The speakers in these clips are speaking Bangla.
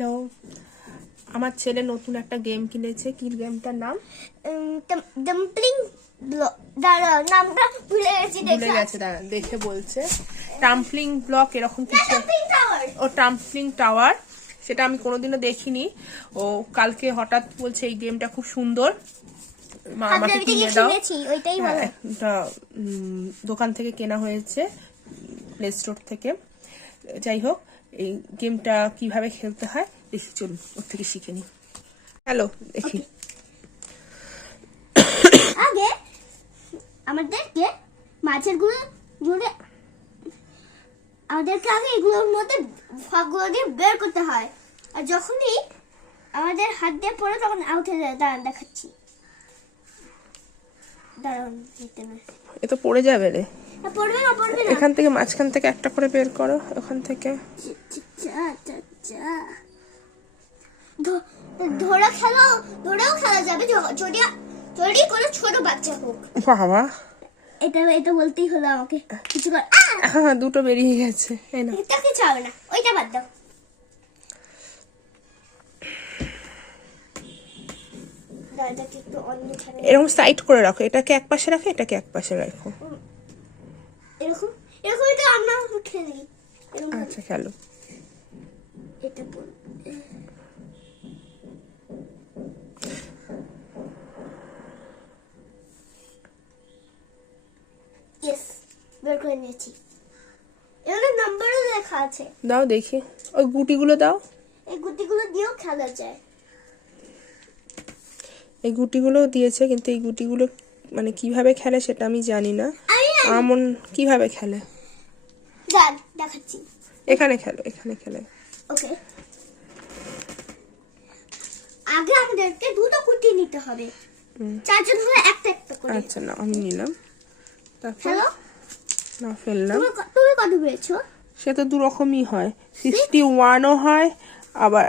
হ্যালো, আমার ছেলে নতুন একটা গেম কিনেছে। কি গেমটার নাম? Dumpling block. দাঁড়া, নামটা ভুলে গেছি। ভুলে গেছে, দাঁড়া দেখে বলছে। টাম্পলিং ব্লক এরকম কিছু। ও টাম্পলিং টাওয়ার, সেটা আমি কোনোদিনও দেখিনি। ও কালকে হঠাৎ বলছে এই গেমটা খুব সুন্দর, মা আমাকে কিনে দাও। ওইটাই বলো। এটা দোকান থেকে কেনা হয়েছে, প্লে স্টোর থেকে। যাই হোক, এই গেমটা কিভাবে খেলতে হয় দেখি, চলুন ওর থেকে শিখে নি। হ্যালো, দেখি। আগে আমাদেরকে মাছের গুলো জুড়ে আমাদেরকে আগে এগুলোর মধ্যে ভাগগুলো দিয়ে বের করতে হয়, আর যখনই আমাদের হাত দিয়ে পড়ে তখন আউট হয়ে যায়। দাঁড়ান দেখাচ্ছি, দাঁড়ান দিতে না, এ তো পড়ে যাবে রে। পড়বে না, পড়বে না। এখান থেকে মাঝখান থেকে একটা করে বের করো, ওখান থেকে। ধরেও খেলা যাবে যদি যদি কোনো ছোট বাচ্চা হোক। বাবা, এটা বলতেই হলো আমাকে। কিছু কর। হ্যাঁ, দুটো বেরিয়ে গেছে। এই না, এটা কিছু হবে না, ওইটা বাদ দাও। এরকম সাইড করে রাখো, এটাকে এক পাশে রাখো, এটাকে এক পাশে রাখো। এরকম এরকম এটা আমরা খেলি। আচ্ছা, খেলো। এটা বল। ইয়েস, বের করে নিয়েছি। এখানে নাম্বারও লেখা আছে। দাও দেখি, ওই গুটিগুলো দাও। এই গুটিগুলো দিয়েও খেলা যায়। এই গুটিগুলো দিয়েছে, কিন্তু এই গুটিগুলো মানে কিভাবে খেলে সেটা আমি জানি না। আমন কিভাবে খেলে দেখাচ্ছি। এখানে খেলো, এখানে খেলে। ওকে, আগে আমাদেরকে দুটো গুটি নিতে হবে। চারজন হলে একটা একটা করে। আচ্ছা, না আমি নিলাম। তারপর হ্যালো, না ফেললাম। তুমি কত পেয়েছো? সে তো দু রকমই হয়, 61ও হয়, আবার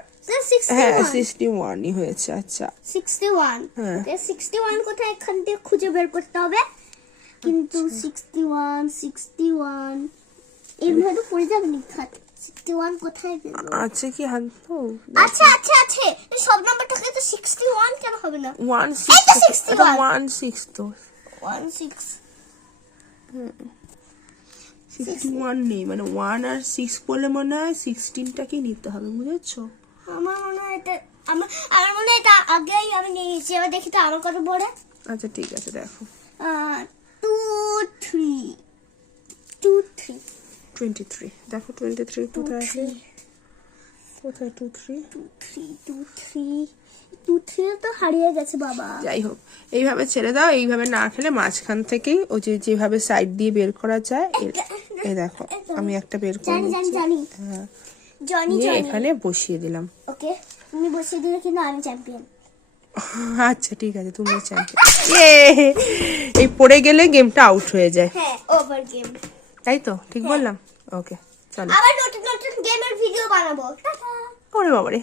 হ্যাঁ 61ই হয়েছে। আচ্ছা, 61। হ্যাঁ। 61 কোথায় এখান থেকে খুঁজে বের করতে হবে, কিন্তু 61 এইভাবে পড়ে যাবে লিখা। 61 কোথায় পেলো? আছে কি হাত? আচ্ছা আচ্ছা আছে, সব নাম্বারটাকে তো 61 কেন হবে না? 16 তো 16 61 নেই, মানে 1 আর 6 বলে মনে হয় 16টাকেই নিতে হবে, বুঝেছো? আমার মনে হয় এটা আগেই আমি নিয়েছি। এবার দেখি তো আমার কত পড়ে। আচ্ছা ঠিক আছে, দেখো। 2 3 2 3 23, দেখো 23 কোথায় আছে? কোথায় 23? 2 3 তো হারিয়ে গেছে বাবা। যাই হোক, এইভাবে ছেড়ে দাও। এইভাবে না খেলে মাঝখান থেকেই ওই যেভাবে সাইড দিয়ে বের করা যায়, এই দেখো আমি একটা বের করে নিচ্ছি। হ্যাঁ, নিয়ে এখানে বসিয়ে দিলাম। ওকে, তুমি বসিয়ে দিলে কিন্তু আমি চ্যাম্পিয়ন। আচ্ছা ঠিক আছে, তুমি চ্যাম্পিয়ন। এই পড়ে গেলে গেমটা আউট হয়ে যায়। হ্যাঁ, ওভার গেম। তাই তো ঠিক বললাম? ওকে, চলো। আবার নতুন নতুন গেমের ভিডিও বানাবো। টাটা। ওরে বাবারে।